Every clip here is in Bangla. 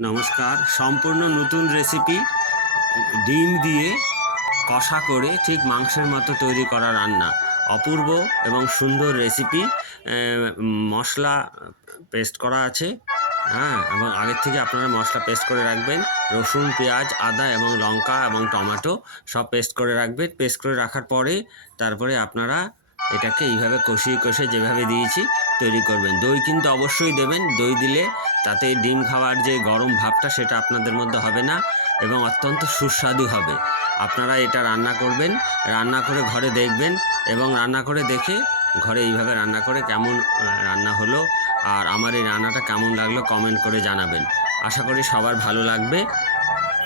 নমস্কার। সম্পূর্ণ নতুন রেসিপি, ডিম দিয়ে কষা করে ঠিক মাংসের মতো তৈরি করা রান্না। অপূর্ব এবং সুন্দর রেসিপি। মশলা পেস্ট করা আছে, হ্যাঁ, এবং আগের থেকে আপনারা মশলা পেস্ট করে রাখবেন। রসুন, পেঁয়াজ, আদা এবং লঙ্কা এবং টমেটো সব পেস্ট করে রাখবেন। পেস্ট করে রাখার পরে তারপরে আপনারা এটাকে এইভাবে কষিয়ে যেভাবে দিয়েছি তৈরি করবেন। দই কিন্তু অবশ্যই দেবেন। দই দিলে তাতে ডিম খাওয়ার যে গরম ভাবটা সেটা আপনাদের মধ্যে হবে না এবং অত্যন্ত সুস্বাদু হবে। আপনারা এটা রান্না করবেন, রান্না করে ঘরে দেখবেন এবং রান্না করে দেখে ঘরে এইভাবে রান্না করে কেমন রান্না হলো আর আমার এই রান্নাটা কেমন লাগলো কমেন্ট করে জানাবেন। আশা করি সবার ভালো লাগবে।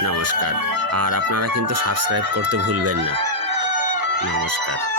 নমস্কার। আর আপনারা কিন্তু সাবস্ক্রাইব করতে ভুলবেন না। নমস্কার।